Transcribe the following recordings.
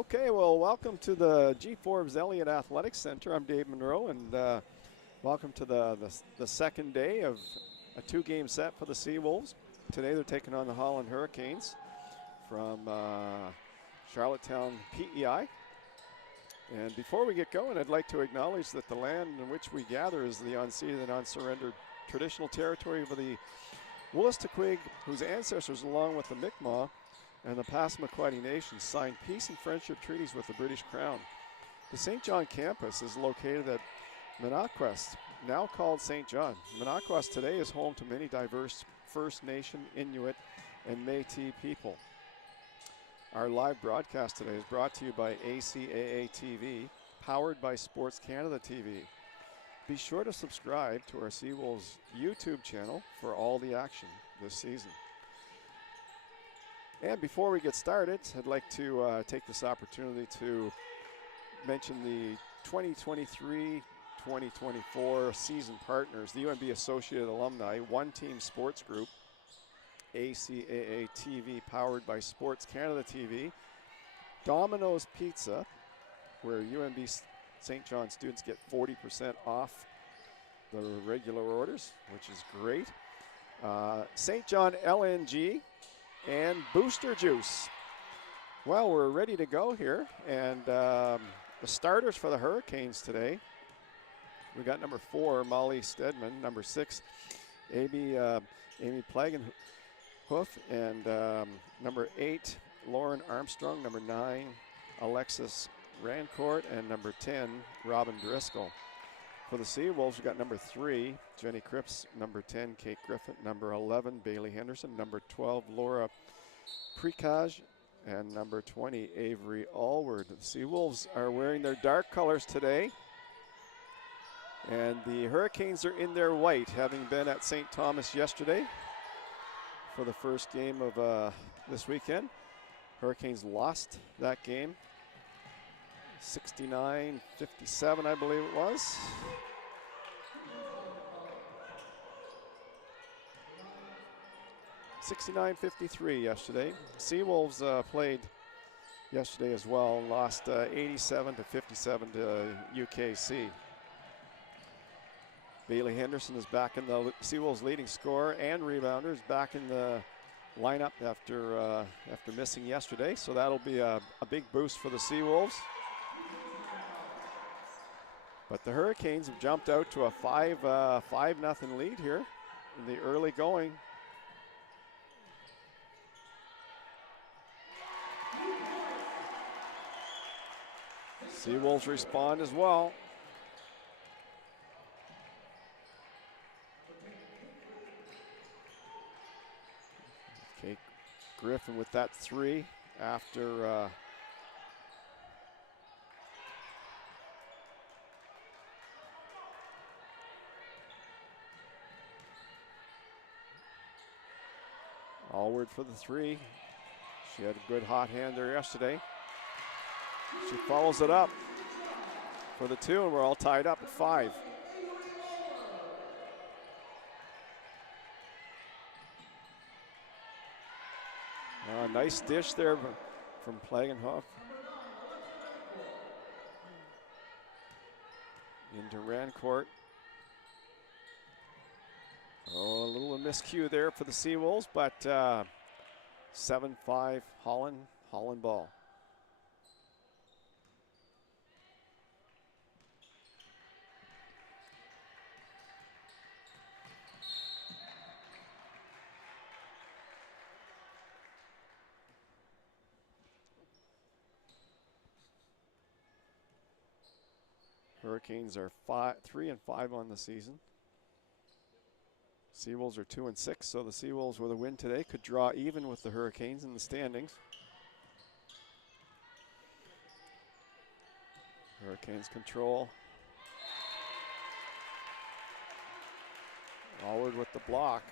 Okay, well, welcome to the G. Forbes Elliott Athletics Center. I'm Dave Monroe, and welcome to the second day of a two-game set for the Seawolves. Today they're taking on the Holland Hurricanes from Charlottetown, PEI. And before we get going, I'd like to acknowledge that the land in which we gather is the unceded and unsurrendered traditional territory of the Wolastoqiyik, whose ancestors, along with the Mi'kmaq and the Passamaquoddy nations, signed peace and friendship treaties with the British Crown. The St. John campus is located at Minnequest, now called St. John. Minnequest today is home to many diverse First Nation, Inuit, and Métis people. Our live broadcast today is brought to you by ACAA TV, powered by Sports Canada TV. Be sure to subscribe to our Seawolves YouTube channel for all the action this season. And before we get started, I'd like to take this opportunity to mention the 2023-2024 season partners, the UNB Associated Alumni One-Team Sports Group, ACAA TV powered by Sports Canada TV, Domino's Pizza, where UNB St. John students get 40% off the regular orders, which is great. St. John LNG, and Booster Juice. Well, we're ready to go here, and the starters for the Hurricanes today, we got number 4, Molly Stedman, number 6, Amy Plagenhoof, and number 8, Lauren Armstrong, number 9, Alexis Rancourt, and number 10, Robin Driscoll. For the Seawolves, we got number 3, Jenny Cripps, number 10, Kate Griffin, number 11, Bailey Henderson, number 12, Laura Precage, and number 20, Avery Allward. The Seawolves are wearing their dark colors today, and the Hurricanes are in their white, having been at St. Thomas yesterday for the first game of this weekend. Hurricanes lost that game 69-57, I believe it was. $69-53 yesterday. Seawolves played yesterday as well, lost 87-57 to UKC. Bailey Henderson is back in the Seawolves' leading scorer and rebounder, is back in the lineup after missing yesterday, so that'll be a big boost for the Seawolves. But the Hurricanes have jumped out to a 5-0 lead here in the early going. Seawolves respond as well. Kate Griffin with that 3 after Allward for the 3. She had a good hot hand there yesterday. She follows it up for the 2, and we're all tied up at 5. Nice dish there from Plagenhoff into Rancourt. Oh, a little miscue there for the Seawolves, but 7-5 Holland ball. Hurricanes are 3-5 on the season. Seawolves are 2-6, so the Seawolves with a win today could draw even with the Hurricanes in the standings. Hurricanes control. Allward with the block.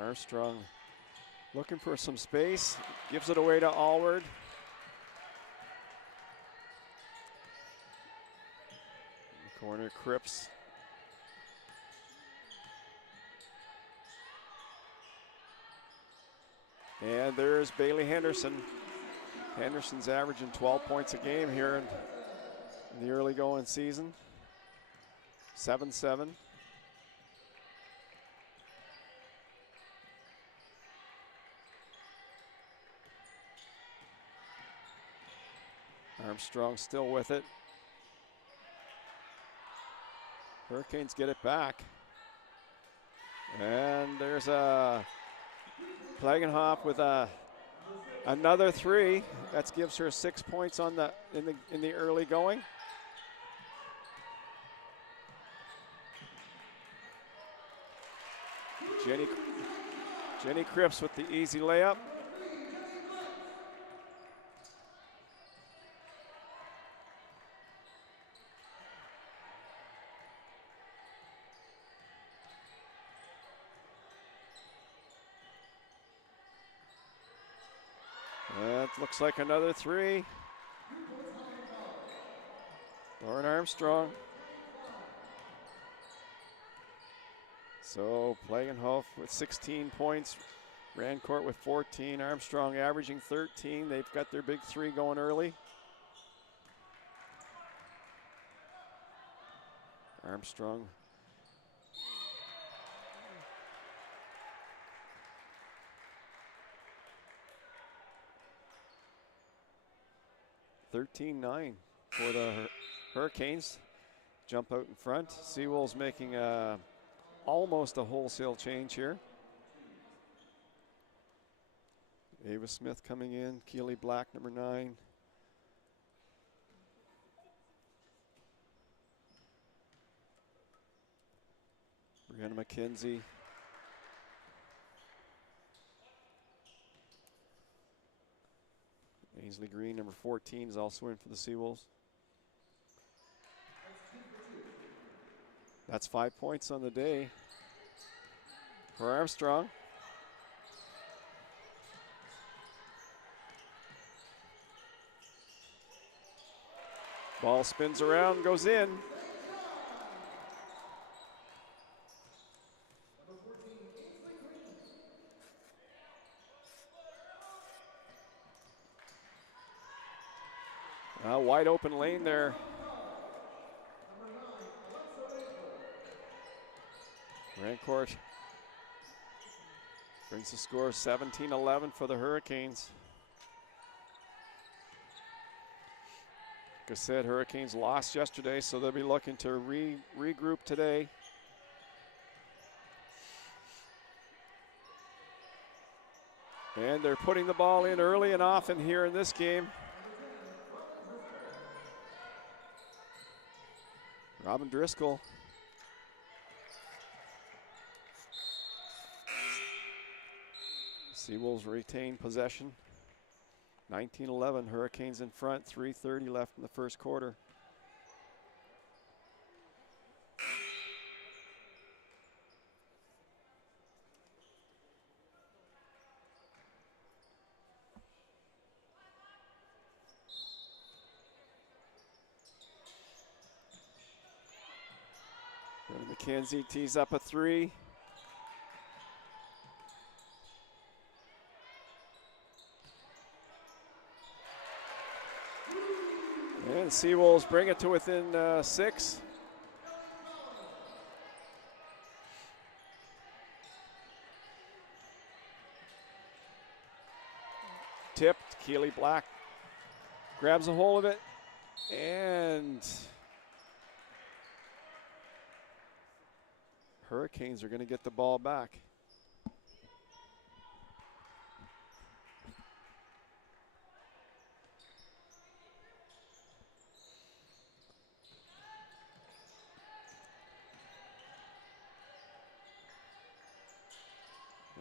Armstrong looking for some space, gives it away to Allward. Corner Cripps. And there's Bailey Henderson. Henderson's averaging 12 points a game here in the early going season. 7-7. Armstrong still with it. Hurricanes get it back. And there's a Klagenhoff with another three. That gives her 6 points on in the early going. Jenny Cripps with the easy layup. That looks like another three. Lauren Armstrong. So Plagenhoff with 16 points, Rancourt with 14, Armstrong averaging 13. They've got their big three going early. Armstrong. (13-9) for the Hurricanes. Jump out in front. Seawolves making almost a wholesale change here. Ava Smith coming in. Keely Black, number 9. Brianna McKenzie. Ainsley Green, number 14, is also in for the Seawolves. That's 5 points on the day for Armstrong. Ball spins around, goes in. Wide open lane there. Rancourt brings the score 17-11 for the Hurricanes. Like I said, Hurricanes lost yesterday, so they'll be looking to regroup today. And they're putting the ball in early and often here in this game. Robin Driscoll. Seawolves retain possession. 19-11, Hurricanes in front, 3:30 left in the first quarter. McKenzie tees up a three. And Seawolves bring it to within 6. Tipped, Keely Black grabs a hold of it, and Hurricanes are going to get the ball back.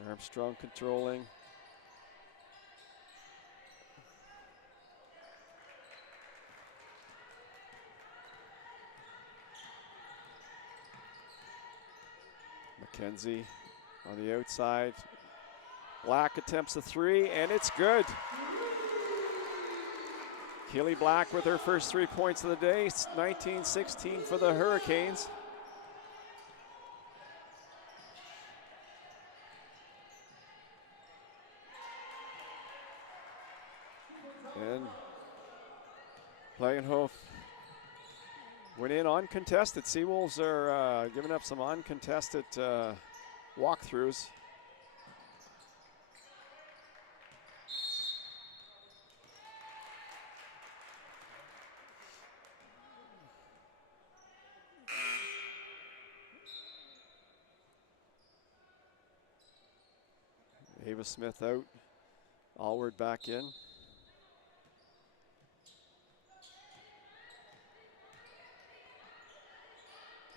Armstrong controlling. McKenzie on the outside. Black attempts a three, and it's good. Keely Black with her first 3 points of the day, 19-16 for the Hurricanes. And Plagenhof went in uncontested. Seawolves are giving up some uncontested walkthroughs. Ava Smith out, Allward back in.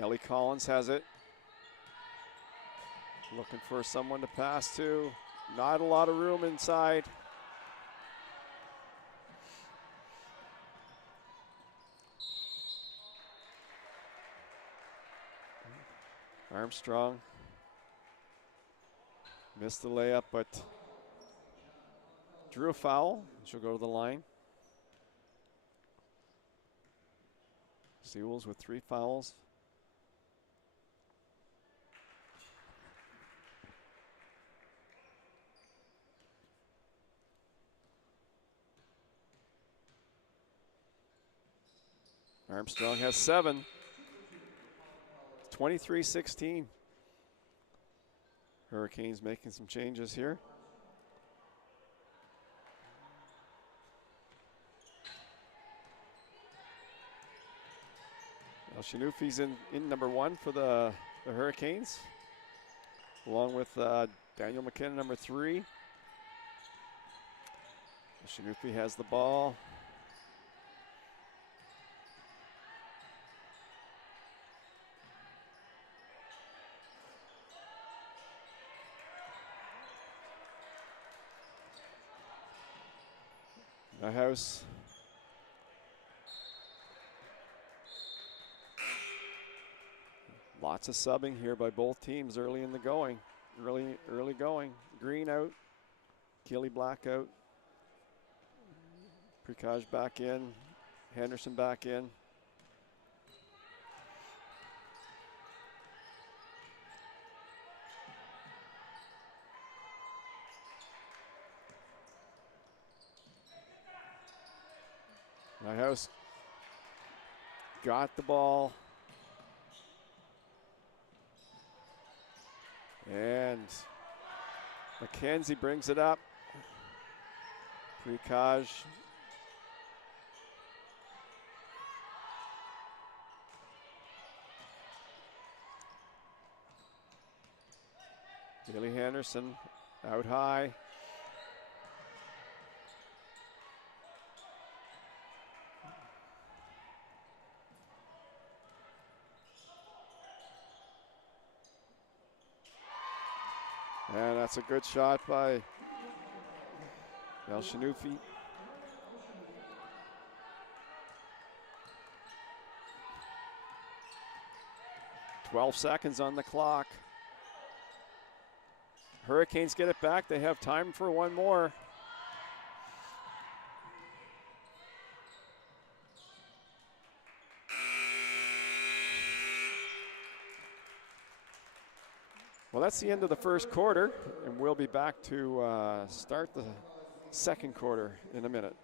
Ellie Collins has it. Looking for someone to pass to. Not a lot of room inside. Armstrong missed the layup, but drew a foul. She'll go to the line. Seawolves with 3 fouls. Armstrong has 7. 23-16. Hurricanes making some changes here. Shanufi's in number 1 for the Hurricanes, along with Daniel McKinnon, number 3. Shanufi has the ball. The house. Lots of subbing here by both teams early in the going. Early going. Green out. Keely Black out. Prikaj back in. Henderson back in. Nyhouse got the ball. And McKenzie brings it up. Prikaj. Bailey Henderson out high. And that's a good shot by El Shanufi. "12 seconds on the clock. Hurricanes get it back. They have time for one more. Well, that's the end of the first quarter, and we'll be back to start the second quarter in a minute.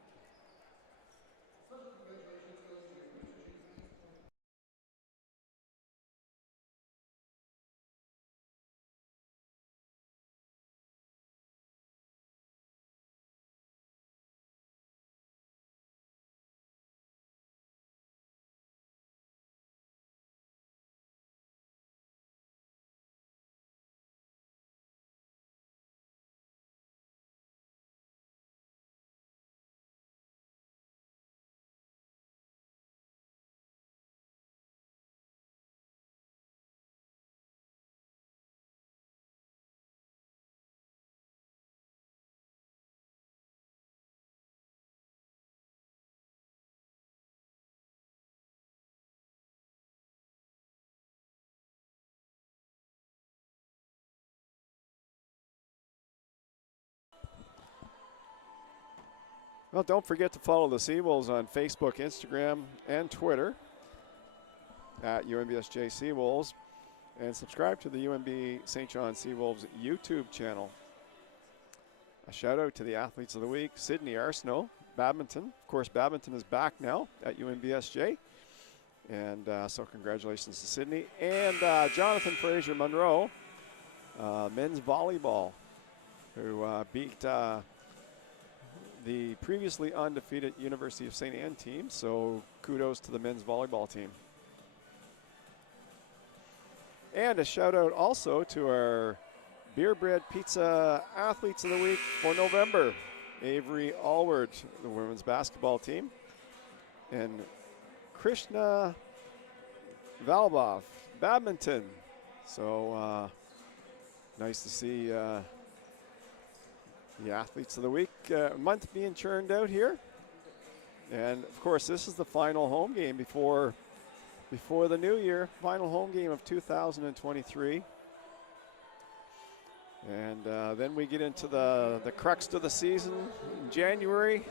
Well, don't forget to follow the Seawolves on Facebook, Instagram, and Twitter at UNBSJ Seawolves, and subscribe to the UNB St. John Seawolves YouTube channel. A shout out to the athletes of the week: Sydney Arsenault, badminton. Of course, badminton is back now at UNBSJ. And so congratulations to Sydney. And Jonathan Fraser Monroe, men's volleyball, who beat the previously undefeated University of St. Anne team. So kudos to the men's volleyball team. And a shout out also to our Beer Bread Pizza athletes of the week for November: Avery Allward, the women's basketball team, and Krishna Valbov, badminton. So nice to see the athletes of the week month being churned out here. And of course, this is the final home game before the new year, final home game of 2023. And then we get into the crux of the season in January.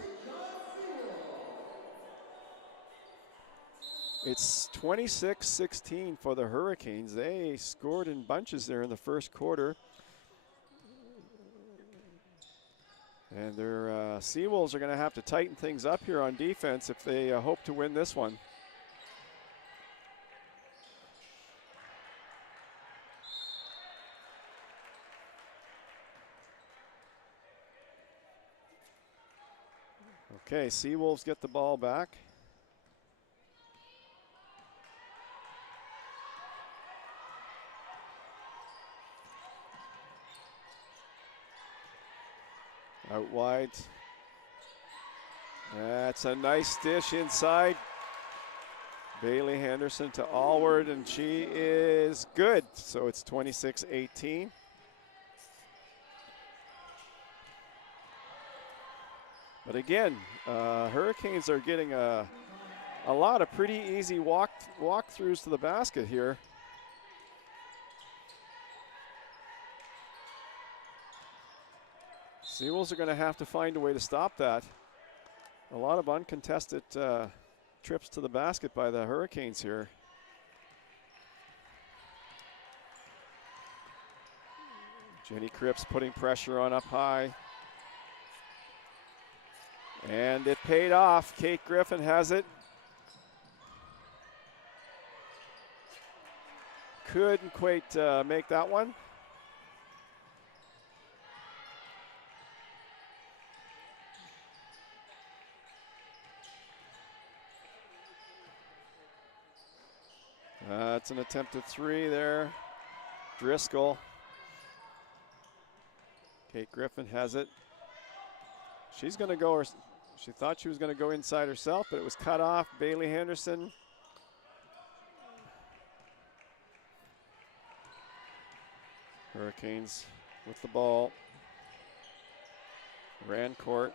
It's 26-16 for the Hurricanes. They scored in bunches there in the first quarter. And their Seawolves are going to have to tighten things up here on defense if they hope to win this one. Okay, Seawolves get the ball back. Out wide. That's a nice dish inside. Bailey Henderson to Allward, and she is good. So it's 26-18. But again, Hurricanes are getting a lot of pretty easy walkthroughs to the basket here. Seawolves are going to have to find a way to stop that. A lot of uncontested trips to the basket by the Hurricanes here. Jenny Cripps putting pressure on up high. And it paid off. Kate Griffin has it. Couldn't quite make that one. It's an attempted three there. Driscoll. Kate Griffin has it. She's going to go, she thought she was going to go inside herself, but it was cut off. Bailey Henderson. Hurricanes with the ball. Rancourt.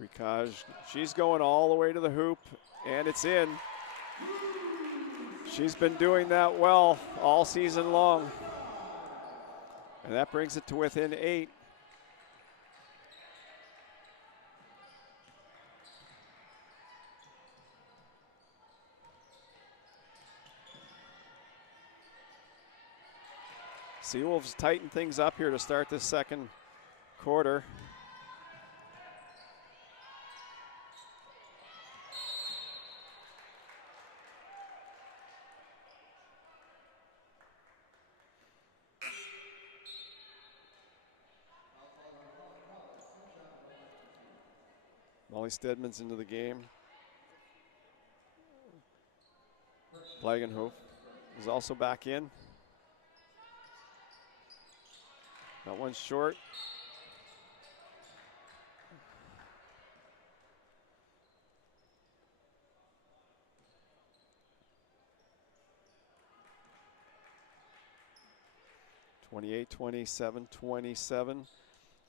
Ricage, she's going all the way to the hoop, and it's in. She's been doing that well all season long. And that brings it to within 8. Seawolves tighten things up here to start this second quarter. Molly Stedman's into the game. Blagenhof is also back in. That one's short. (28-27-27)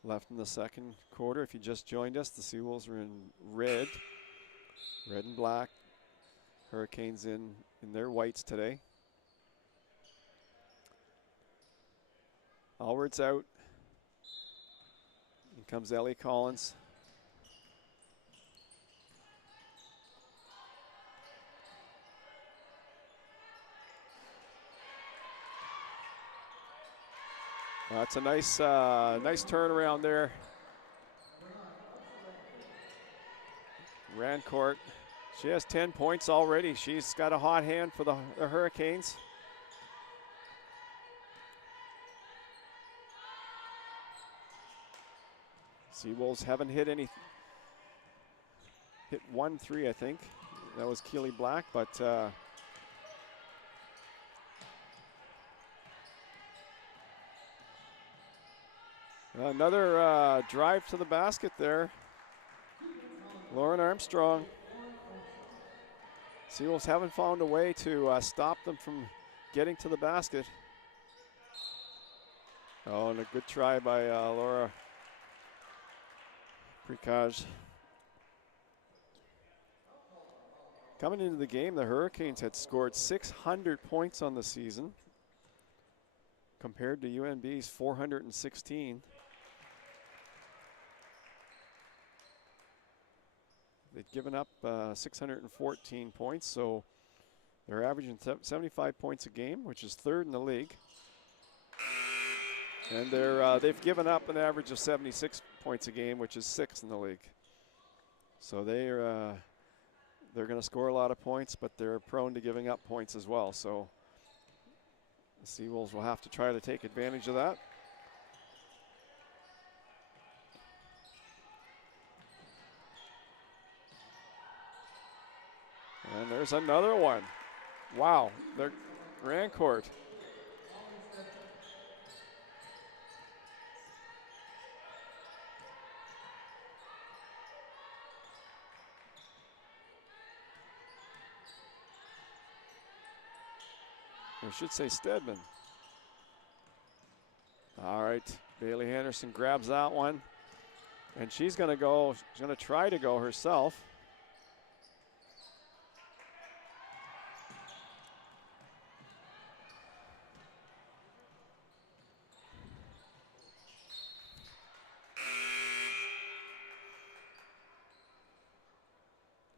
left in the second quarter. If you just joined us, the Seawolves are in red and black. Hurricanes in their whites today. Allward's out. comes Ellie Collins. That's a nice turnaround there. Rancourt, she has 10 points already. She's got a hot hand for the Hurricanes. Seawolves haven't hit 1-3, I think. That was Keely Black, but another drive to the basket there. Lauren Armstrong. Seawolves haven't found a way to stop them from getting to the basket. Oh, and a good try by Laura Prikaj. Coming into the game, the Hurricanes had scored 600 points on the season compared to UNB's 416. They'd given up 614 points, so they're averaging 75 points a game, which is third in the league. And they've given up an average of 76 points a game, which is sixth in the league. So they're going to score a lot of points, but they're prone to giving up points as well. So the Seawolves will have to try to take advantage of that. And there's another one. Wow, they're Rancourt. I should say Stedman. All right, Bailey Henderson grabs that one. And she's going to go, she's going to try to go herself.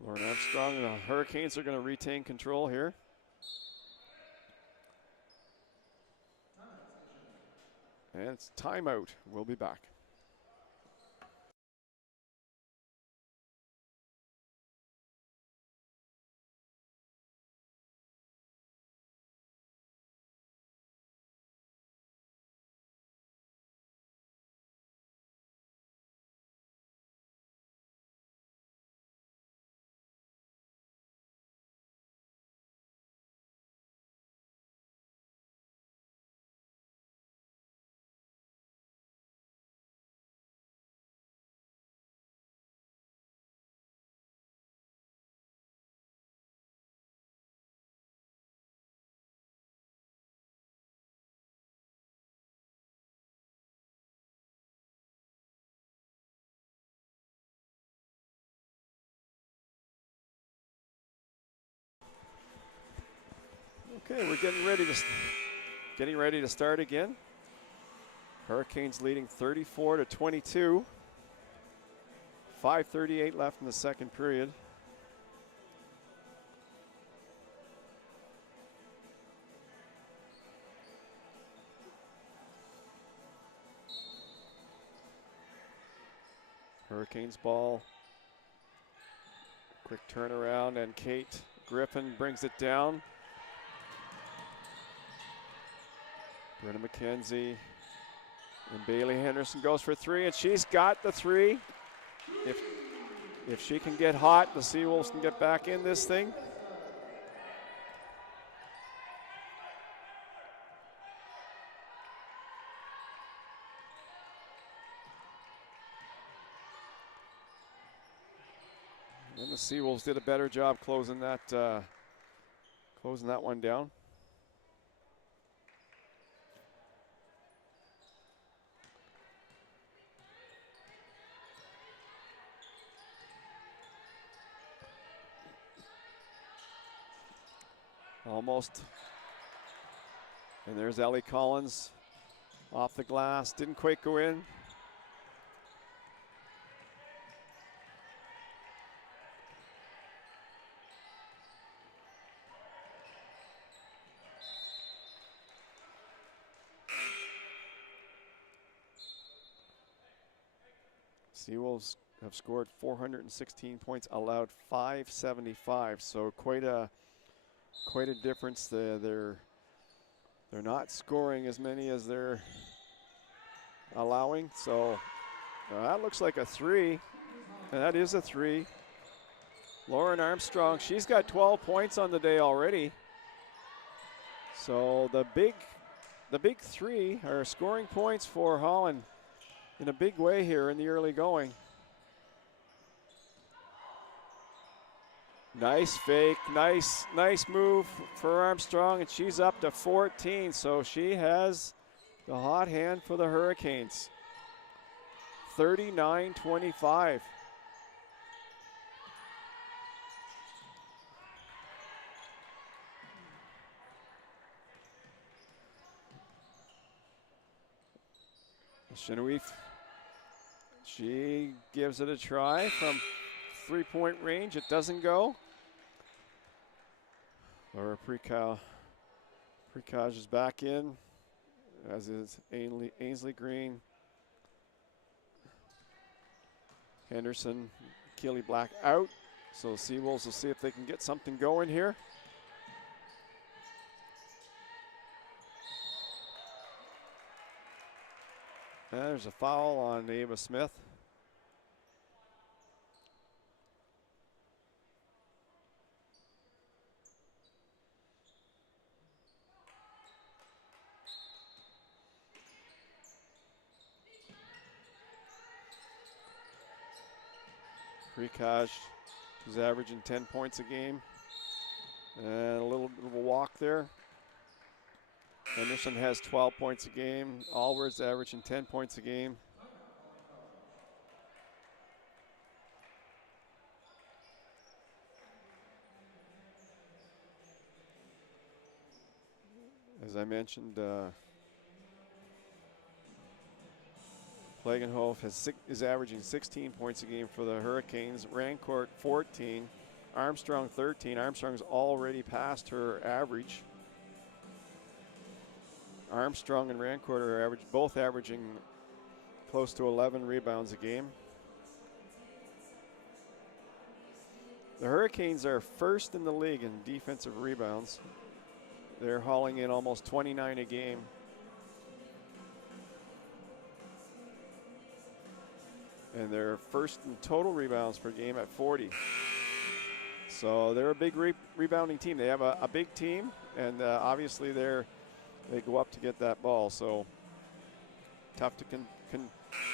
Lauren Armstrong and the Hurricanes are going to retain control here. And it's timeout. We'll be back. Okay, we're getting ready to start again. Hurricanes leading 34-22. 5:38 left in the second period. Hurricanes ball. Quick turnaround, and Kate Griffin brings it down. Brenna McKenzie and Bailey Henderson goes for three, and she's got the three. If she can get hot, the Seawolves can get back in this thing. And the Seawolves did a better job closing that one down. Almost. And there's Ellie Collins off the glass. Didn't quite go in. Seawolves have scored 416 points, allowed 575. So quite a difference. They're not scoring as many as they're allowing. So that looks like a 3, and that is a 3. Lauren Armstrong, she's got 12 points on the day already. So the big 3 are scoring points for Holland in a big way here in the early going. Nice fake, nice move for Armstrong, and she's up to 14. So she has the hot hand for the Hurricanes. 39-25. Chenoweth, she gives it a try from 3-point range. It doesn't go. Laura Precage is back in, as is Ainsley Green. Henderson, Keely Black out. So Seawolves will see if they can get something going here. There's a foul on Ava Smith. Precage is averaging 10 points a game. And a little bit of a walk there. Henderson has 12 points a game. Allward's averaging 10 points a game. As I mentioned, Plagenhof is averaging 16 points a game for the Hurricanes. Rancourt 14, Armstrong 13. Armstrong's already passed her average. Armstrong and Rancourt are both averaging close to 11 rebounds a game. The Hurricanes are first in the league in defensive rebounds. They're hauling in almost 29 a game. And they're first in total rebounds per game at 40. So they're a big rebounding team. They have a big team, and obviously they go up to get that ball. So tough to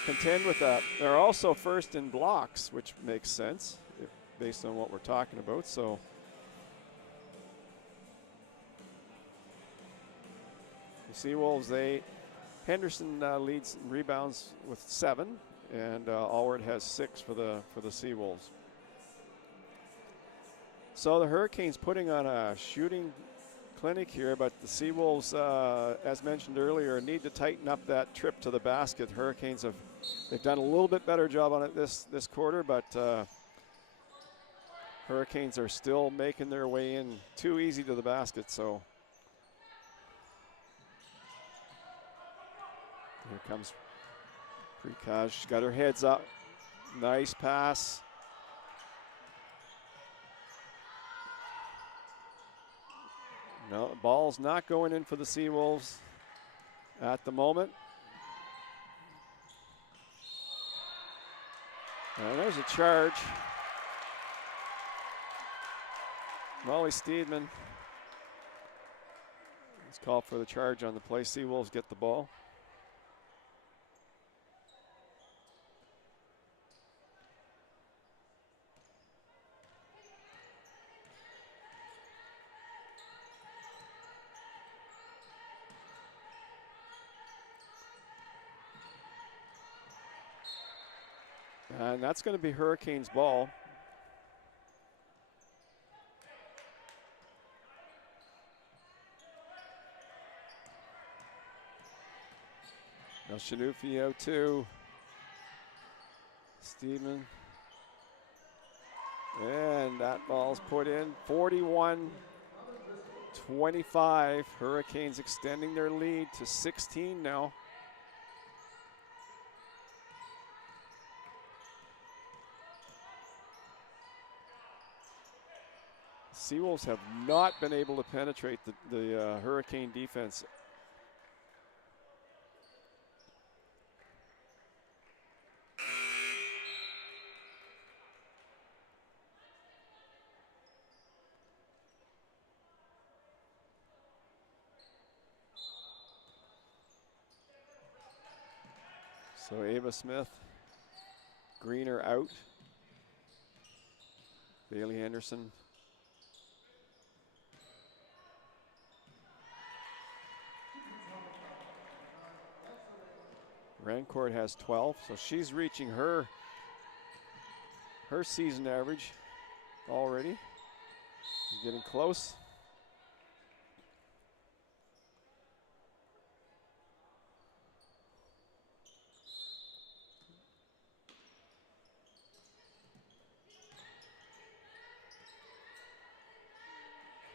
contend with that. They're also first in blocks, which makes sense based on what we're talking about. So the Seawolves, Henderson leads in rebounds with 7. And Allward has 6 for the Seawolves. So the Hurricanes putting on a shooting clinic here, but the Seawolves, as mentioned earlier, need to tighten up that trip to the basket. Hurricanes they've done a little bit better job on it this quarter, but Hurricanes are still making their way in too easy to the basket. So here comes Precage. She's got her heads up. Nice pass. No, ball's not going in for the Seawolves at the moment. And there's a charge. Molly Steedman is called for the charge on the play. Seawolves get the ball. And that's going to be Hurricanes ball. Now Shanufio too. Steedman. And that ball's put in. 41-25. Hurricanes extending their lead to 16 now. Seawolves have not been able to penetrate the Hurricane defense. So Ava Smith, Greener out. Bailey Anderson. Rancourt has 12, so she's reaching her season average already. She's getting close.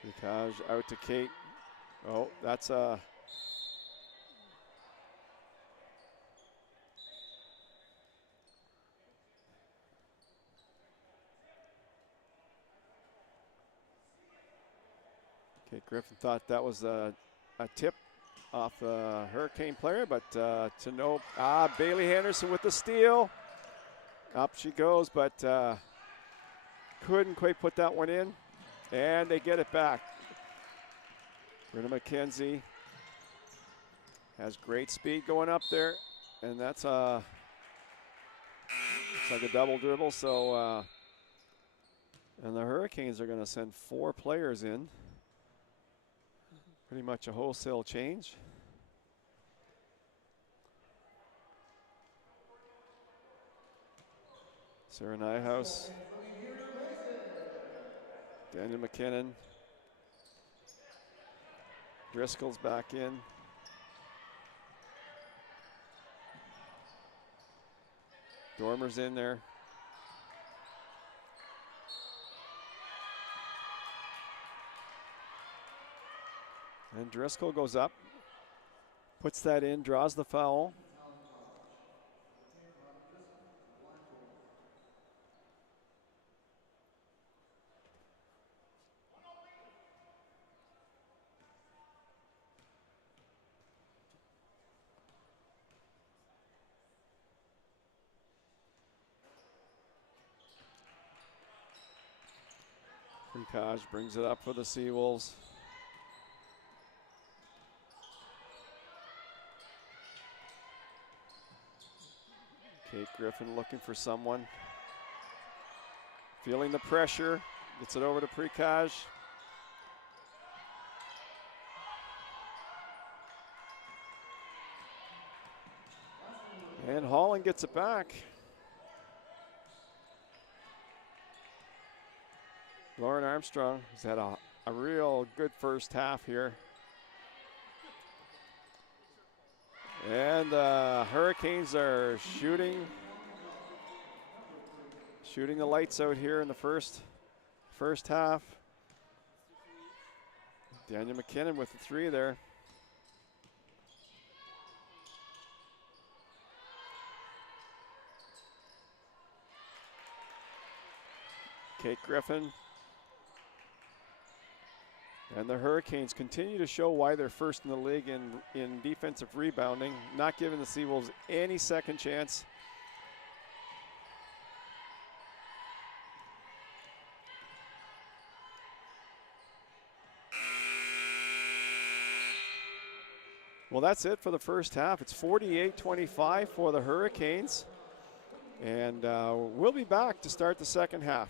Ricage out to Kate. Oh, that's a Kate Griffin thought that was a tip off the Hurricane player, but to no, Bailey Henderson with the steal. Up she goes, but couldn't quite put that one in, and they get it back. Brenna McKenzie has great speed going up there, and that's looks like a double dribble. So, and the Hurricanes are going to send 4 players in. Pretty much a wholesale change. Sarah Nyhouse, Daniel McKinnon, Driscoll's back in. Dormer's in there. And Driscoll goes up, puts that in, draws the foul. Ricage brings it up for the Seawolves. Kate Griffin looking for someone. Feeling the pressure, gets it over to Ricage. And Holland gets it back. Lauren Armstrong has had a real good first half here. And the Hurricanes are shooting the lights out here in the first half. Daniel McKinnon with the 3 there. Kate Griffin. And the Hurricanes continue to show why they're first in the league in defensive rebounding, not giving the Seawolves any second chance. Well, that's it for the first half. It's 48-25 for the Hurricanes. And we'll be back to start the second half.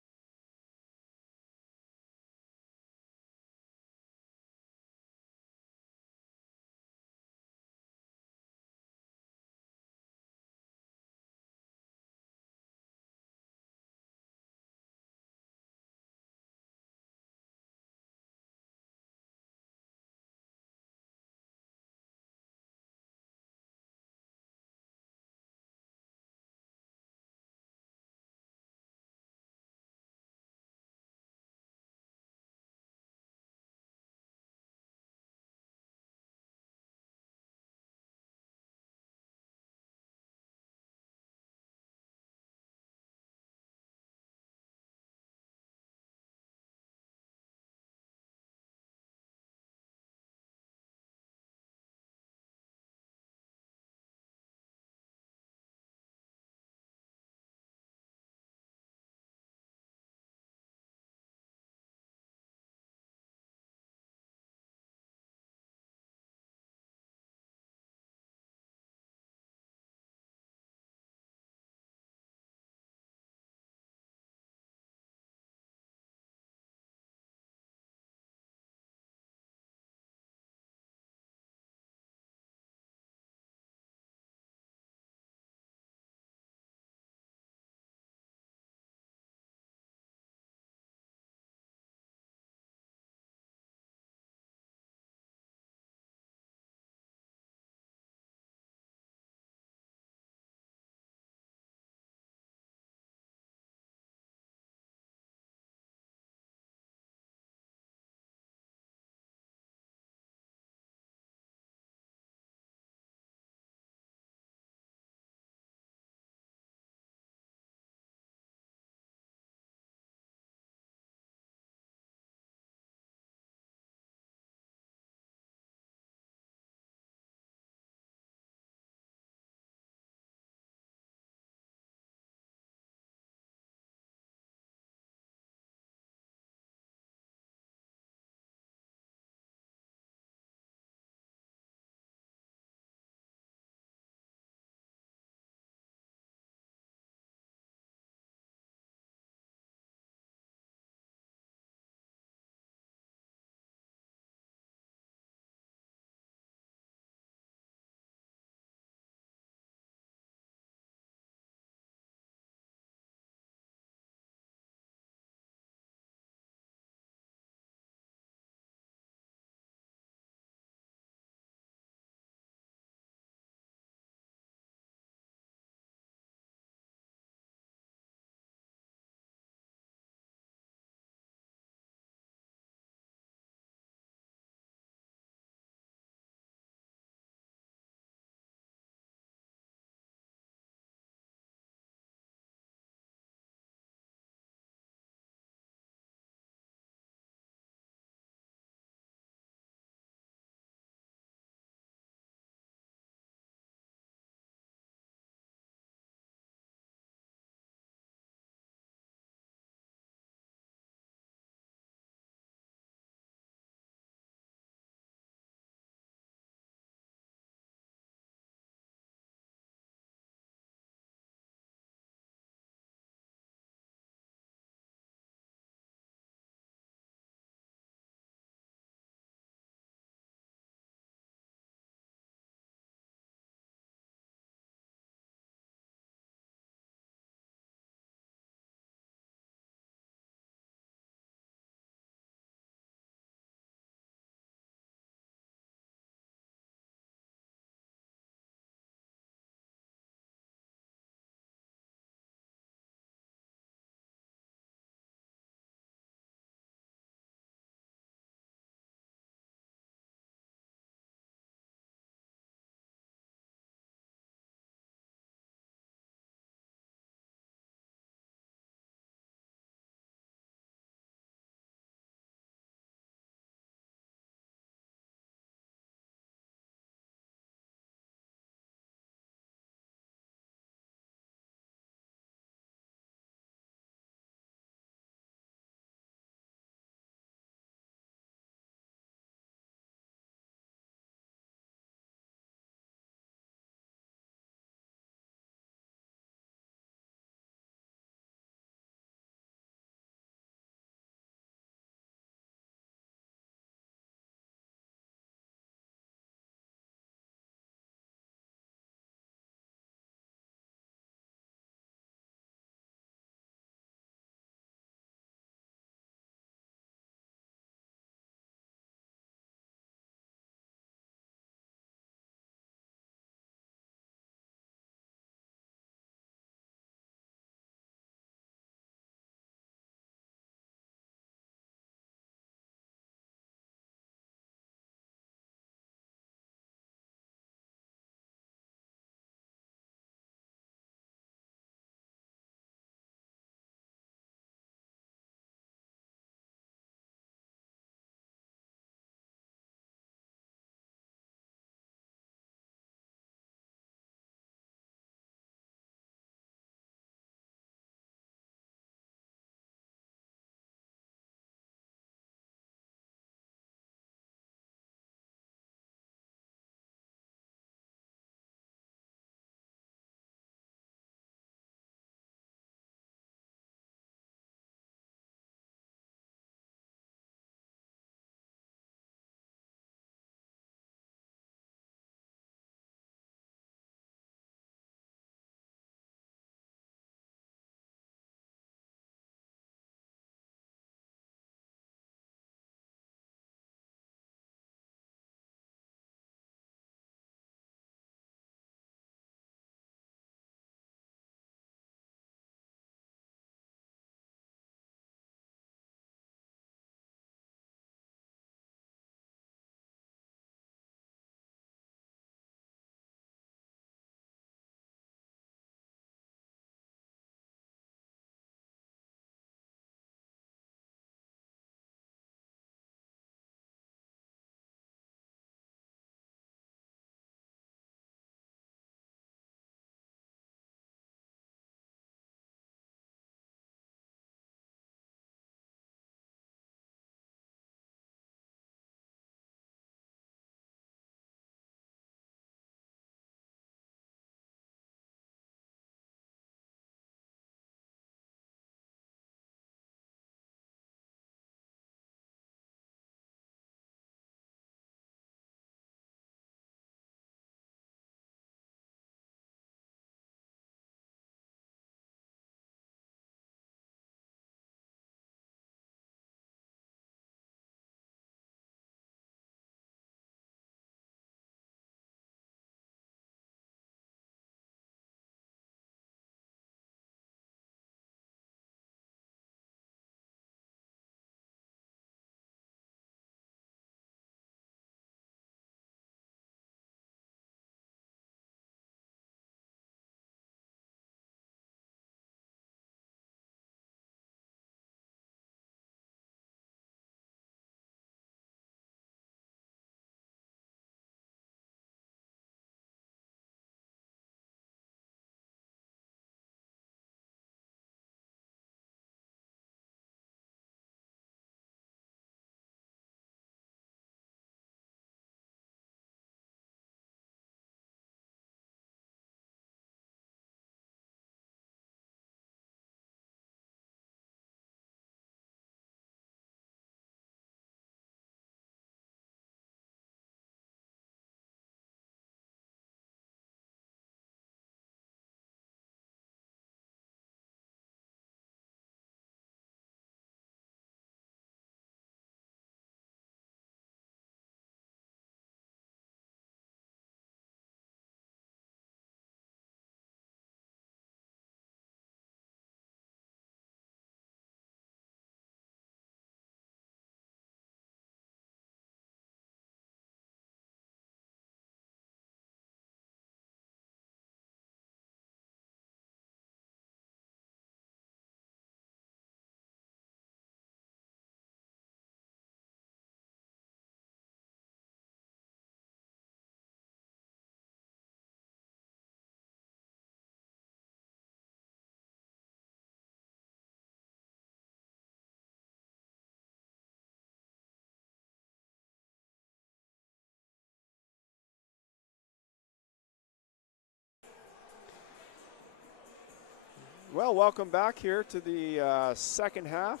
Well, welcome back here to the second half.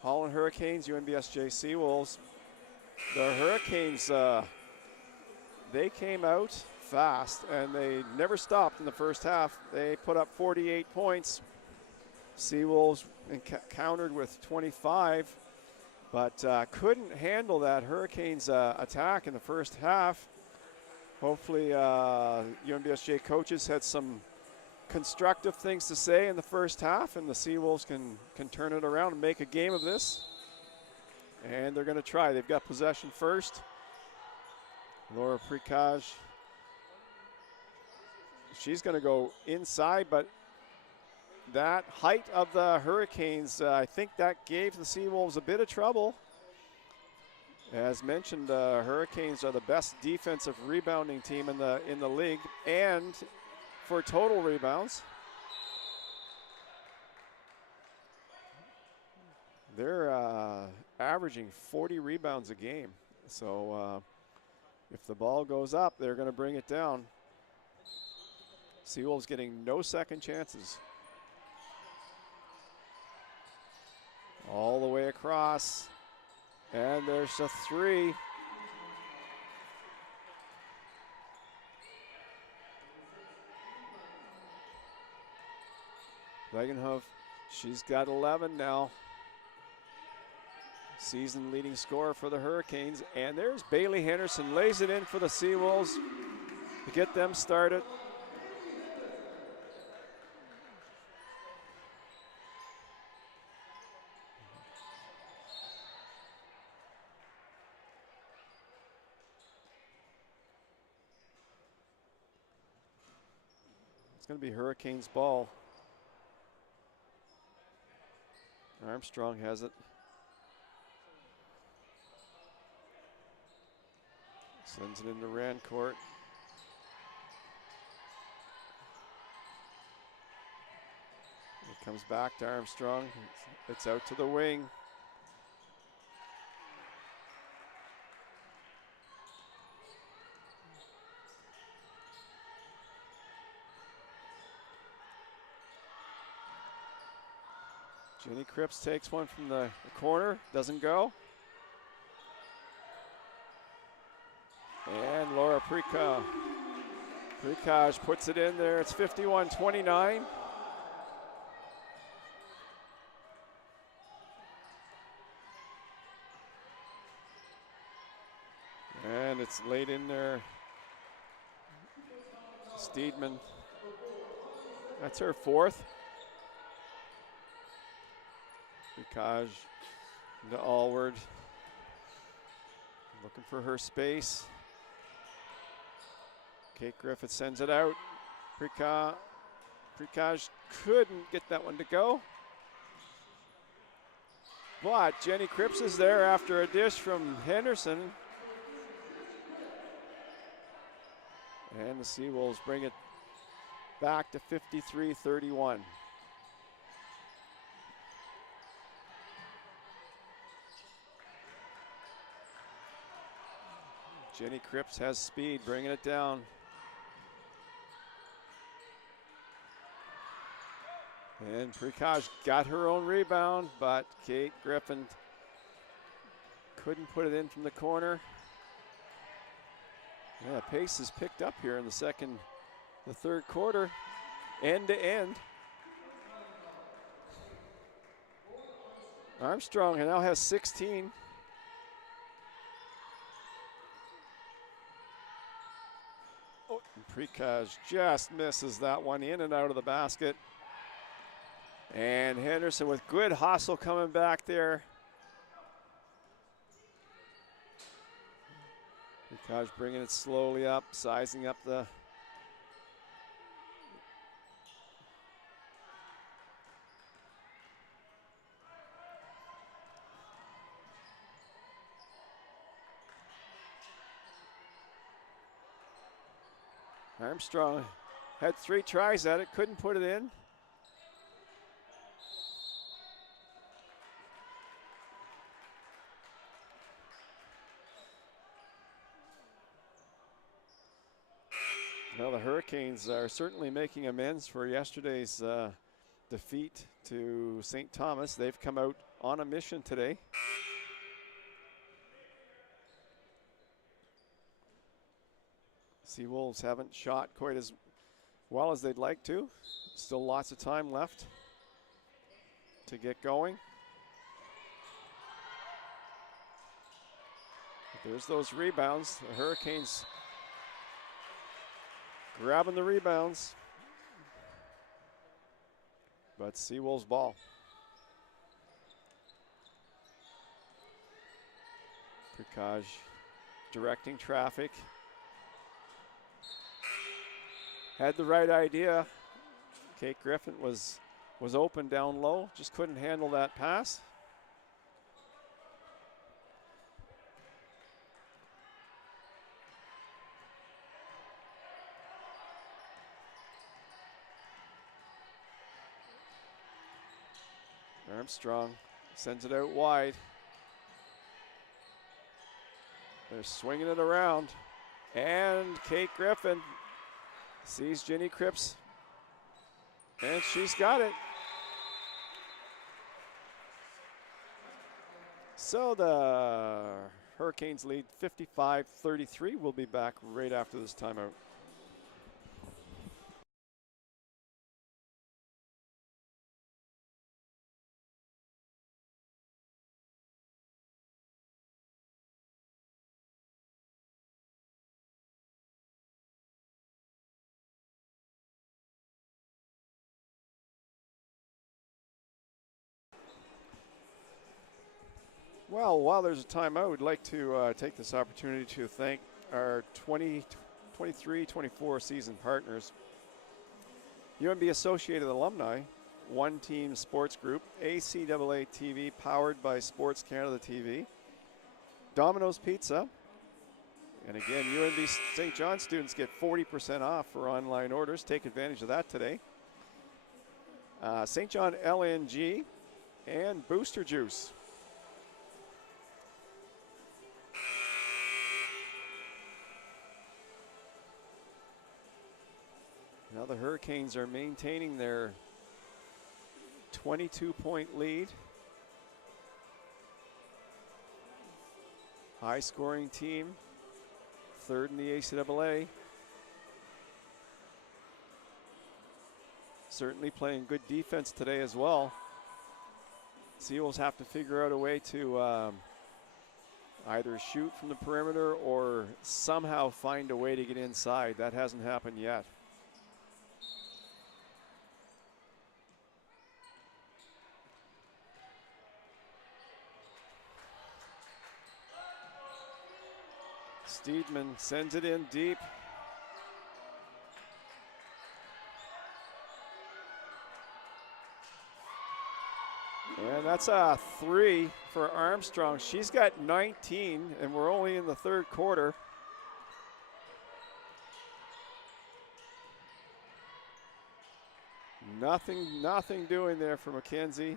Holland Hurricanes, UNBSJ Seawolves. The Hurricanes, they came out fast and they never stopped in the first half. They put up 48 points. Seawolves countered with 25, but couldn't handle that Hurricanes attack in the first half. Hopefully UNBSJ coaches had some constructive things to say in the first half, and the Seawolves can turn it around and make a game of this. And they're going to try. They've got possession first. Laura Prikaj, she's going to go inside, but that height of the Hurricanes, I think that gave the Seawolves a bit of trouble. As mentioned, Hurricanes are the best defensive rebounding team in the league, and for total rebounds, they're averaging 40 rebounds a game. So if the ball goes up, they're going to bring it down. Seawolves getting no second chances. All the way across, and there's a three. Regenhoff, she's got 11 now. Season leading scorer for the Hurricanes. And there's Bailey Henderson, lays it in for the Seawolves to get them started. It's going to be Hurricanes ball. Armstrong has it. Sends it into Rancourt. It comes back to Armstrong. It's out to the wing. Jenny Cripps takes one from the corner, doesn't go. And Laura Prikaj puts it in there. It's 51-29. And it's laid in there. Steedman, that's her fourth. Prikaj into Allward, looking for her space. Kate Griffith sends it out. Prikaj couldn't get that one to go. But Jenny Cripps is there after a dish from Henderson. And the Seawolves bring it back to 53-31. Jenny Cripps has speed, bringing it down. And Prikaj got her own rebound, but Kate Griffin couldn't put it in from the corner. Yeah, pace is picked up here in the third quarter, end to end. Armstrong now has 16. Prikaj just misses that one in and out of the basket. And Henderson with good hustle coming back there. Prikaj bringing it slowly up, sizing up the Armstrong had 3 tries at it, couldn't put it in. Well, the Hurricanes are certainly making amends for yesterday's defeat to St. Thomas. They've come out on a mission today. Seawolves haven't shot quite as well as they'd like to. Still lots of time left to get going. But there's those rebounds. The Hurricanes grabbing the rebounds. But Seawolves ball. Prikaj directing traffic. Had the right idea. Kate Griffin was open down low, just couldn't handle that pass. Armstrong sends it out wide. They're swinging it around. And Kate Griffin sees Ginny Cripps. And she's got it. So the Hurricanes lead 55-33. We'll be back right after this timeout. Well, while there's a timeout, we'd like to take this opportunity to thank our 2023-24 season partners. UNB Associated Alumni, One Team Sports Group, ACAA TV powered by Sports Canada TV, Domino's Pizza, and again, UNB St. John students get 40% off for online orders. Take advantage of that today. St. John LNG and Booster Juice. Now the Hurricanes are maintaining their 22-point lead. High-scoring team, third in the ACAA. Certainly playing good defense today as well. Seawolves have to figure out a way to either shoot from the perimeter or somehow find a way to get inside. That hasn't happened yet. Steedman sends it in deep. And that's a 3 for Armstrong. She's got 19, and we're only in the third quarter. Nothing doing there for McKenzie.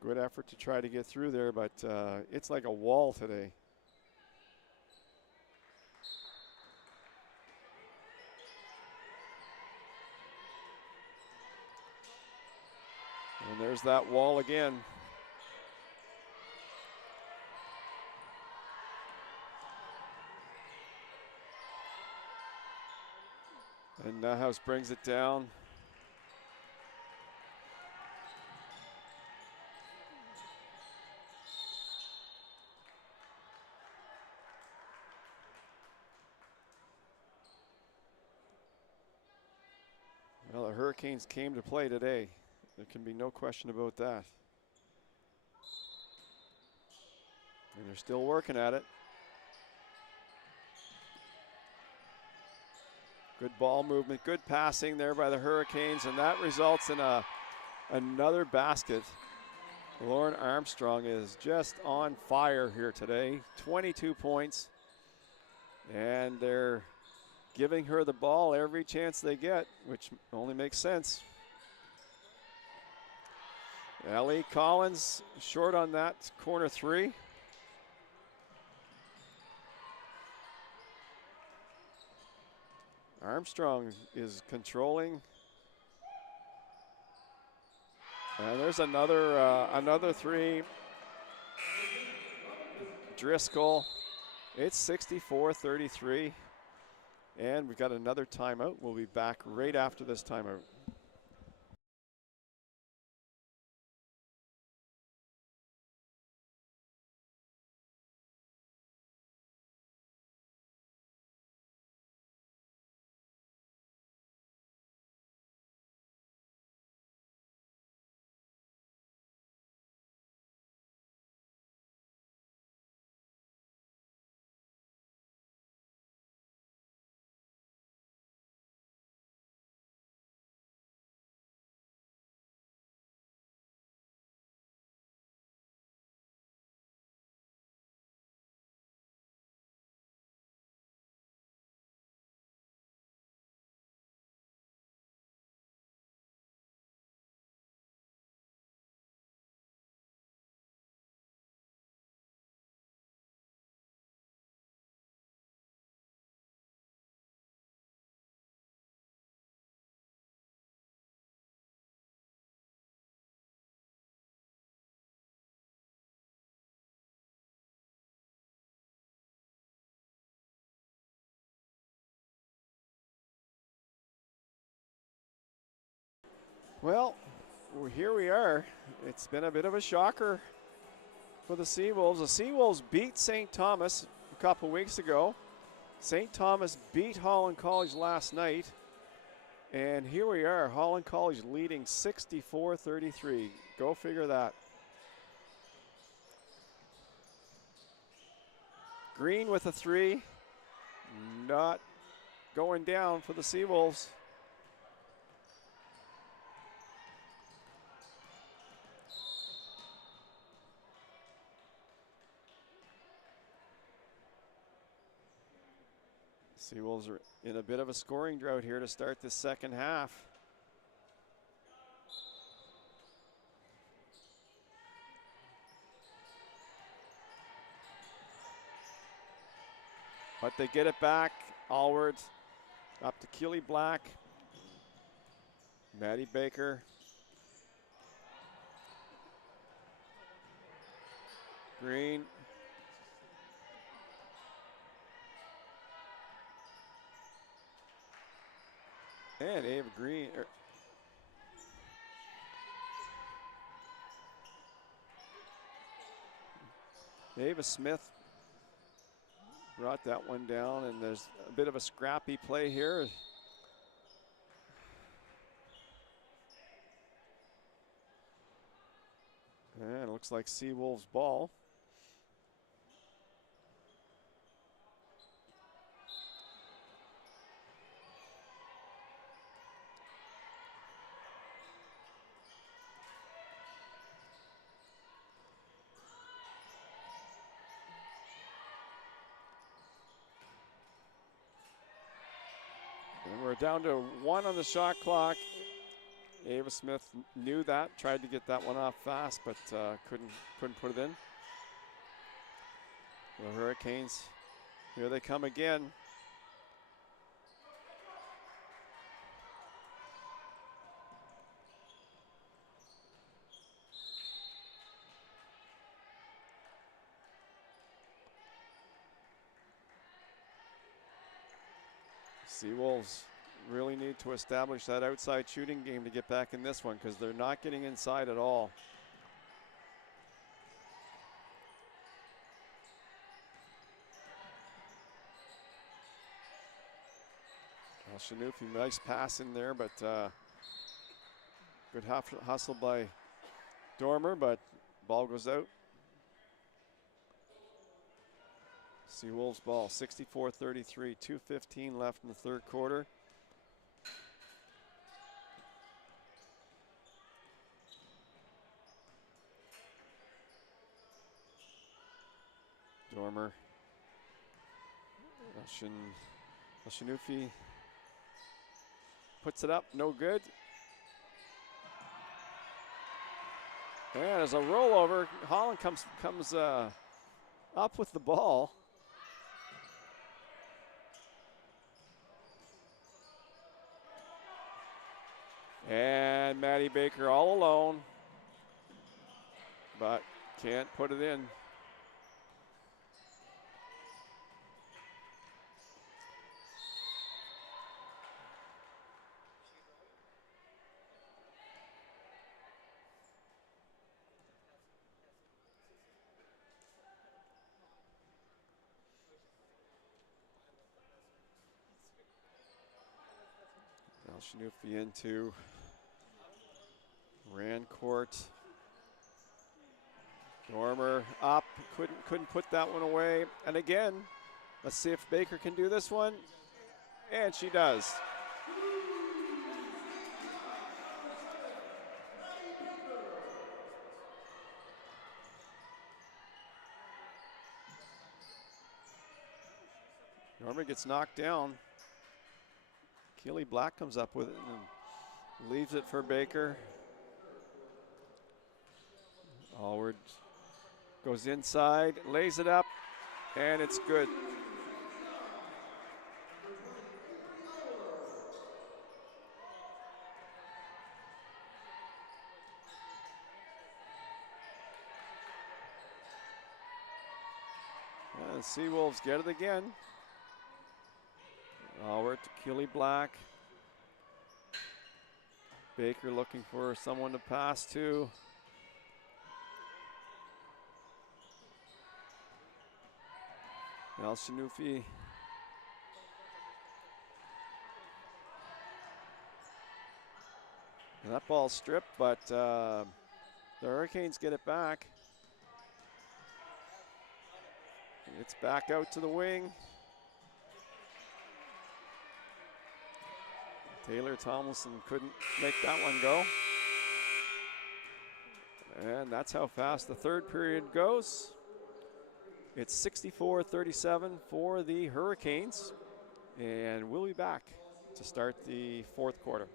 Good effort to try to get through there, but it's like a wall today. And there's that wall again. And Nahaus brings it down. Well, the Hurricanes came to play today. There can be no question about that. And they're still working at it. Good ball movement, good passing there by the Hurricanes, and that results in another basket. Lauren Armstrong is just on fire here today. 22 points, and they're giving her the ball every chance they get, which only makes sense. Ellie Collins short on that corner 3. Armstrong is controlling. And there's another three. Driscoll. It's 64-33. And we've got another timeout. We'll be back right after this timeout. Well, here we are. It's been a bit of a shocker for the Seawolves. The Seawolves beat St. Thomas a couple weeks ago. St. Thomas beat Holland College last night. And here we are, Holland College leading 64-33. Go figure that. Green with a three. Not going down for the Seawolves. Seawolves are in a bit of a scoring drought here to start the second half. But they get it back. Allward up to Keely Black. Maddie Baker. Green. And Ava Green. Ava Smith brought that one down, and there's a bit of a scrappy play here. And it looks like Seawolves ball. And we're down to 1 on the shot clock. Ava Smith knew that, tried to get that one off fast, but couldn't put it in. The Hurricanes, here they come again. Seawolves really need to establish that outside shooting game to get back in this one, because they're not getting inside at all. Well, Shanufi, nice pass in there, but good hustle by Dormer, but ball goes out. Seawolves ball, 64-33, 2:15 left in the third quarter. Dormer. Shanufi puts it up, no good. And as a rollover, Holland comes up with the ball. And Maddie Baker all alone, but can't put it in. Shanufi into Rancourt. Dormer up, couldn't put that one away. And again, let's see if Baker can do this one. And she does. Dormer gets knocked down. Keely Black comes up with it and leaves it for Baker. Allward goes inside, lays it up, and it's good. And the Seawolves get it again. Allward to Keely Black. Baker looking for someone to pass to. Shanufi. And that ball's stripped, but the Hurricanes get it back. It's back out to the wing. Taylor Tomlinson couldn't make that one go. And that's how fast the third period goes. It's 64-37 for the Hurricanes. And we'll be back to start the fourth quarter.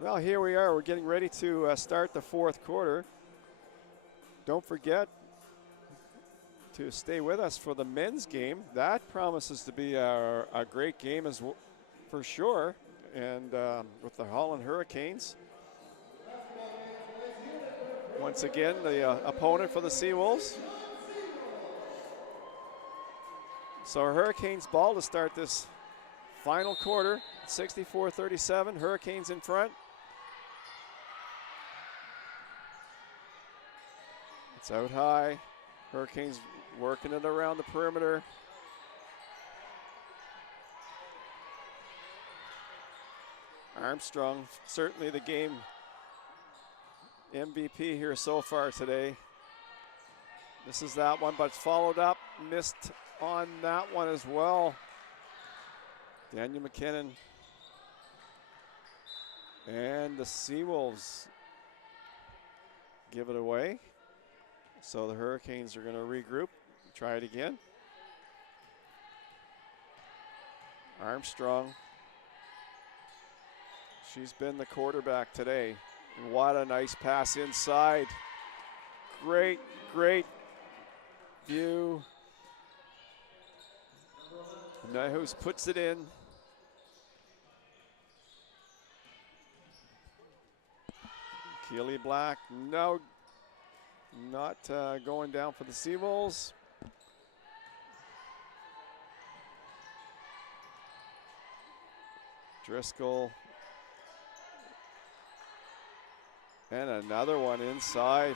Well, here we are. We're getting ready to start the fourth quarter. Don't forget to stay with us for the men's game. That promises to be a great game for sure. And with the Holland Hurricanes. Once again, the opponent for the Seawolves. So our Hurricanes ball to start this final quarter. 64-37, Hurricanes in front. It's out high. Hurricanes working it around the perimeter. Armstrong, certainly the game MVP here so far today. This is that one, but it's followed up. Missed on that one as well. Daniel McKinnon. And the Seawolves give it away. So the Hurricanes are going to regroup, try it again. Armstrong. She's been the quarterback today. What a nice pass inside. Great, great view. Nyhus puts it in. Keely Black, no, not going down for the Seawolves. Driscoll. And another one inside.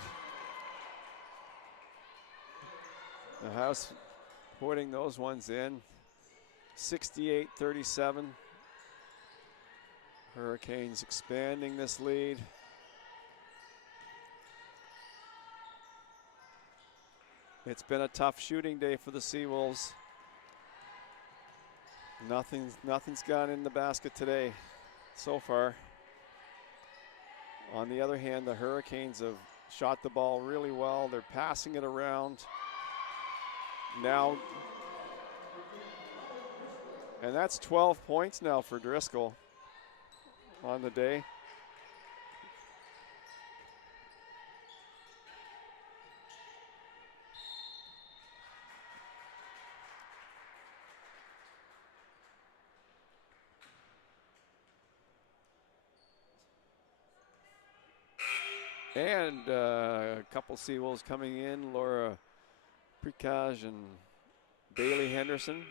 The House putting those ones in. 68-37. Hurricanes expanding this lead. It's been a tough shooting day for the Seawolves. Nothing's gone in the basket today so far. On the other hand, the Hurricanes have shot the ball really well. They're passing it around now. And that's 12 points now for Driscoll on the day. And a couple Seawolves coming in, Laura Prikaj and Bailey Henderson.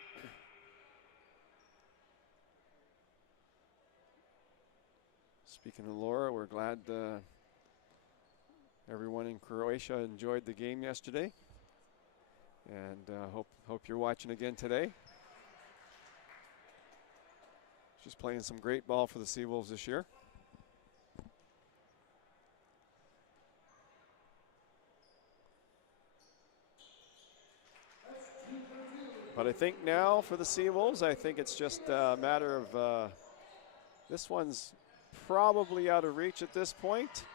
Speaking of Laura, we're glad everyone in Croatia enjoyed the game yesterday. And hope you're watching again today. She's playing some great ball for the Seawolves this year. But I think now for the Seawolves, I think it's just a matter of this one's probably out of reach at this point.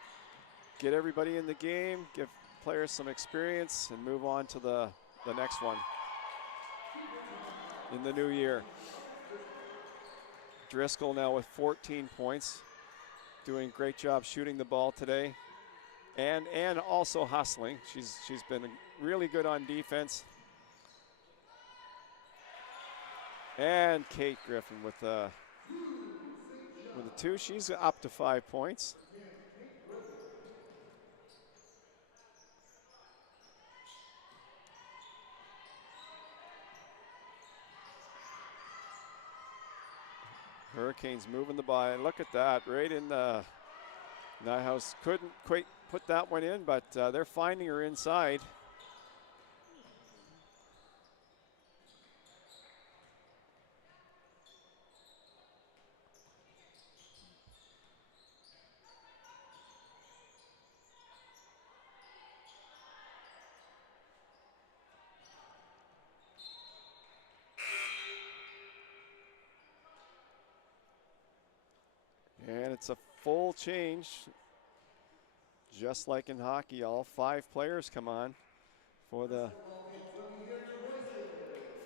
Get everybody in the game, give players some experience, and move on to the next one in the new year. Driscoll now with 14 points, doing a great job shooting the ball today, and also hustling. She's been really good on defense. And Kate Griffin with the 2. She's up to 5 points. Hurricanes moving the ball. And look at that, right in the Nyhouse. Couldn't quite put that one in, but they're finding her inside. And it's a full change. Just like in hockey, all 5 players come on for the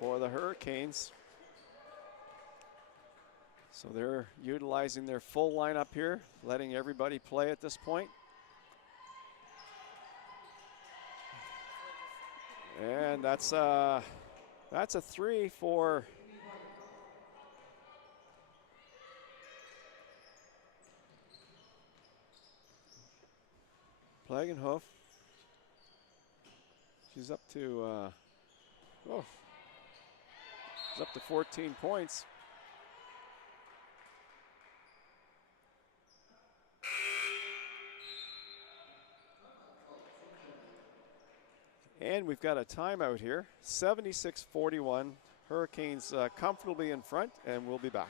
Hurricanes. So they're utilizing their full lineup here, letting everybody play at this point. And that's a 3 for Plagenhoff. She's up to she's up to 14 points. And we've got a timeout here. 76-41. Hurricanes comfortably in front, and we'll be back.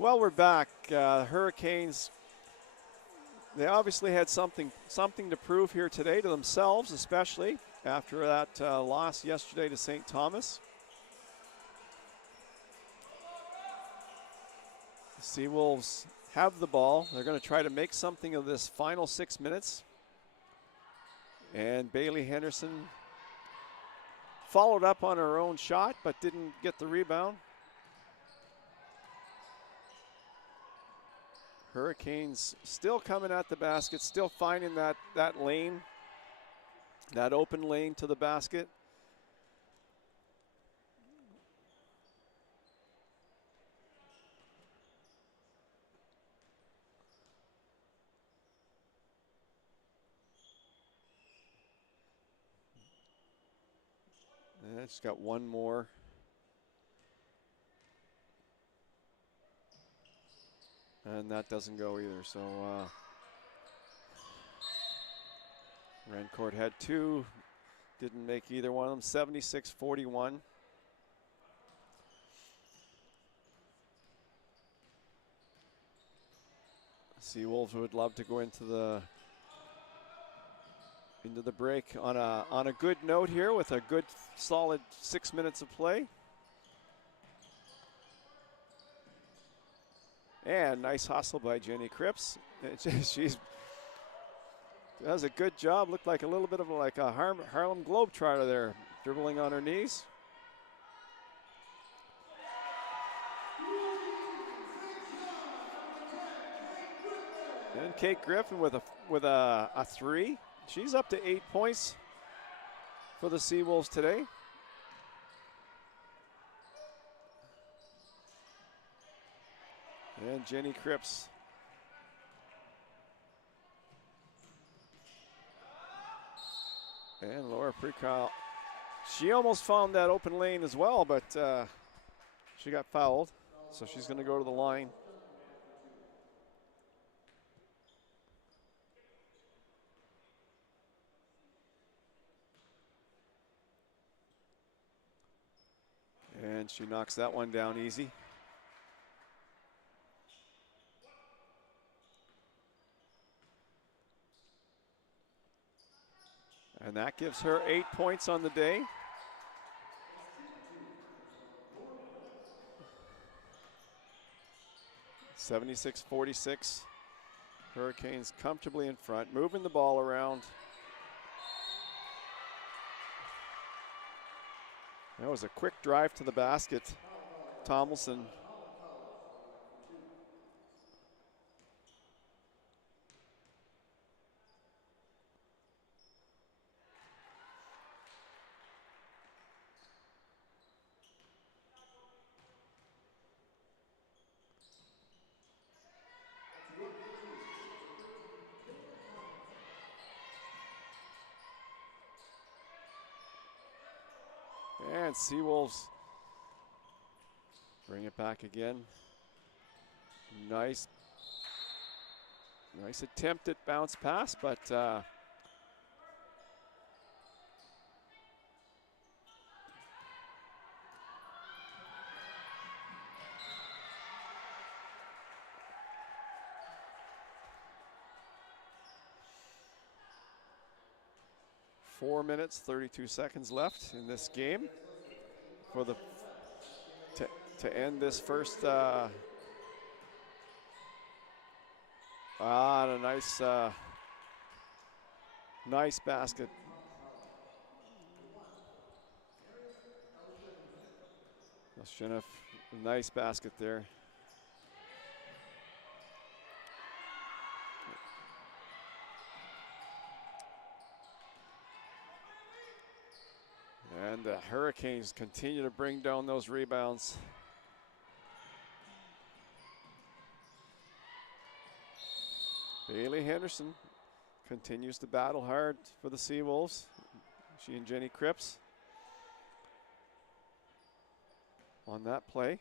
Well, we're back. Hurricanes, they obviously had something to prove here today to themselves, especially after that loss yesterday to St. Thomas. The Seawolves have the ball. They're going to try to make something of this final 6 minutes. And Bailey Henderson followed up on her own shot, but didn't get the rebound. Hurricanes still coming at the basket, still finding that lane, that open lane to the basket. And it's got one more. And that doesn't go either, so Rancourt had two, didn't make either one of them. 76-41. Seawolves would love to go into the break on a good note here with a good solid 6 minutes of play. And nice hustle by Jenny Cripps. She's does a good job. Looked like a little bit of like a Harlem Globetrotter there, dribbling on her knees. And Kate Griffin with a three. She's up to 8 points for the Seawolves today. And Jenny Cripps. And Laura Precol. She almost found that open lane as well, but she got fouled. So she's going to go to the line. And she knocks that one down easy. And that gives her 8 points on the day. (76-46). Hurricanes comfortably in front, moving the ball around. That was a quick drive to the basket. Tomlinson. And Seawolves bring it back again. Nice attempt at bounce pass, but (4 minutes, 32 seconds left in this game for the to end this first. A nice basket. Shinniff, nice basket there. And the Hurricanes continue to bring down those rebounds. Bailey Henderson continues to battle hard for the Seawolves. She and Jenny Cripps on that play.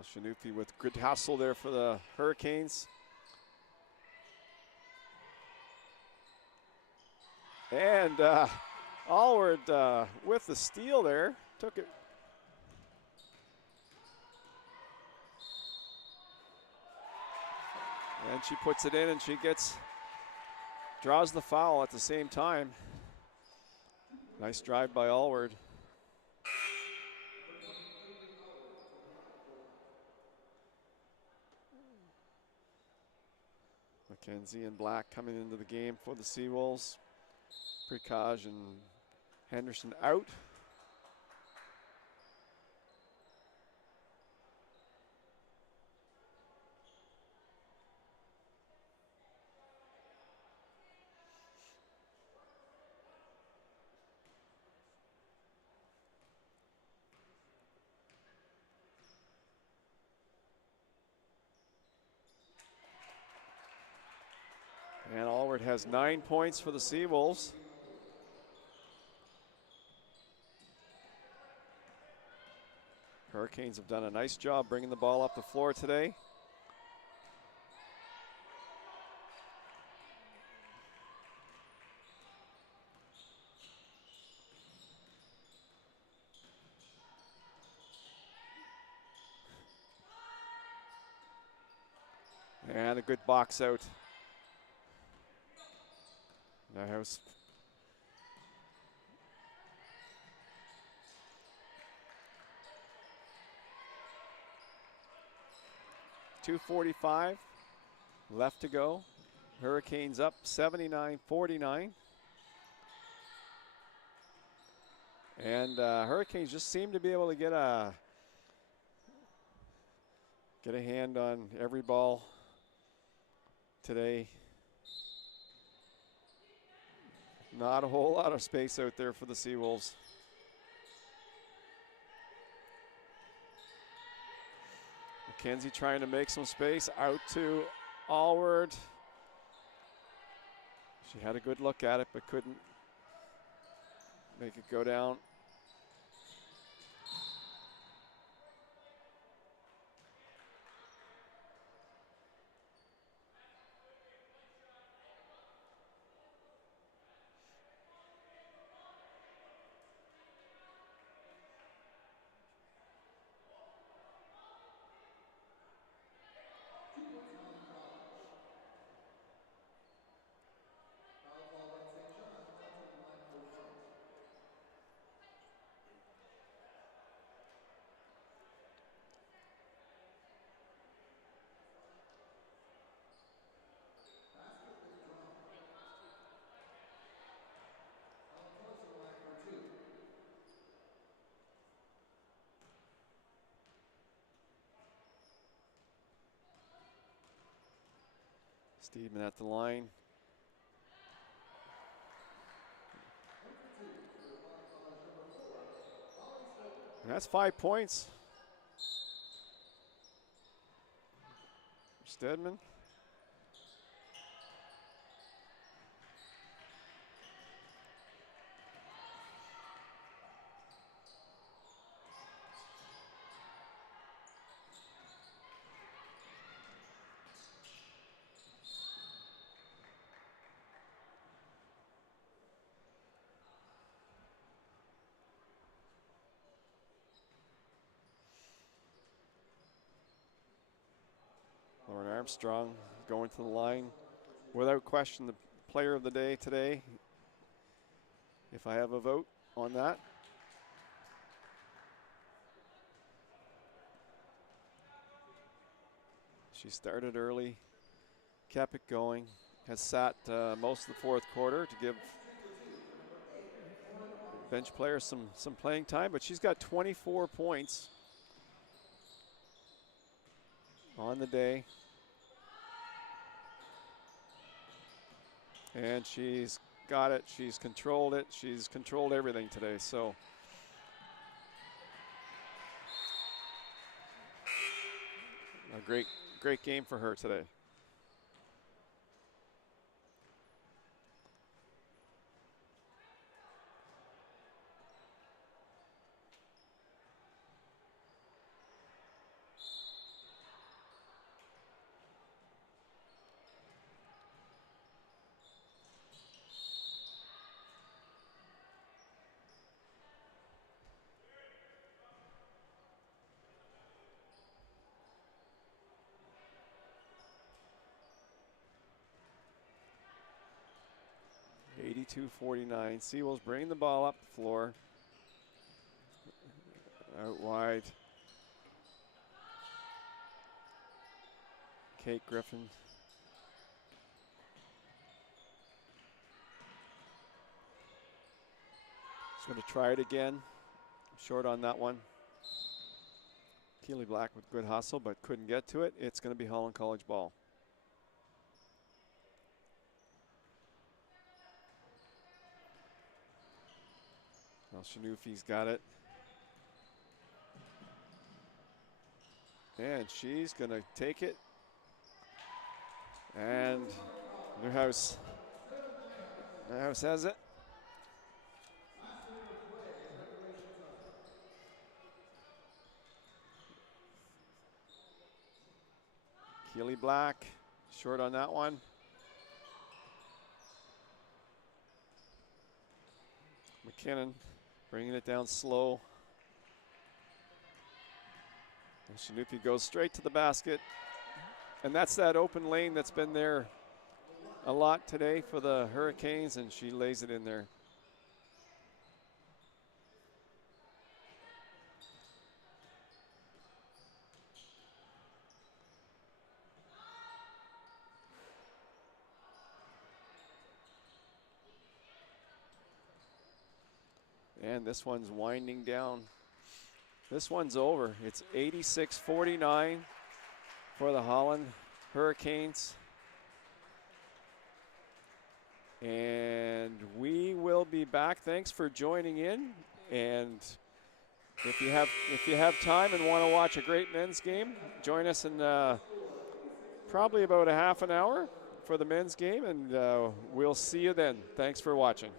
Shanufi with good hustle there for the Hurricanes. And Allward with the steal there, took it. And she puts it in and she draws the foul at the same time. Nice drive by Allward. McKenzie and Black coming into the game for the Seawolves. Prikaj and Henderson out. And Allward has 9 points for the Seawolves. Hurricanes have done a nice job bringing the ball up the floor today. And a good box out. Nice. 2:45 left to go. Hurricanes up 79-49. And Hurricanes just seem to be able to get a hand on every ball today. Not a whole lot of space out there for the Seawolves. McKenzie trying to make some space, out to Allward. She had a good look at it, but couldn't make it go down. Steedman at the line. And that's 5 points. Stedman. Lauren Armstrong going to the line. Without question, the player of the day today, if I have a vote on that. She started early, kept it going, has sat most of the fourth quarter to give bench players some playing time, but she's got 24 points on the day. And she's got it, she's controlled it, she's controlled everything today, so. A great game for her today. 82-49. Seawolves bring the ball up the floor. Out wide. Kate Griffin. She's going to try it again. Short on that one. Keely Black with good hustle, but couldn't get to it. It's going to be Holland College ball. Well, Shanufi's got it. And she's going to take it. And Newhouse has it. Keely Black, short on that one. McKinnon bringing it down slow. And Shanufi goes straight to the basket. And that's that open lane that's been there a lot today for the Hurricanes, and she lays it in there. And this one's winding down. This one's over. It's 86-49 for the Holland Hurricanes. And we will be back. Thanks for joining in. And if you have time and want to watch a great men's game, join us in probably about a half an hour for the men's game, and we'll see you then. Thanks for watching.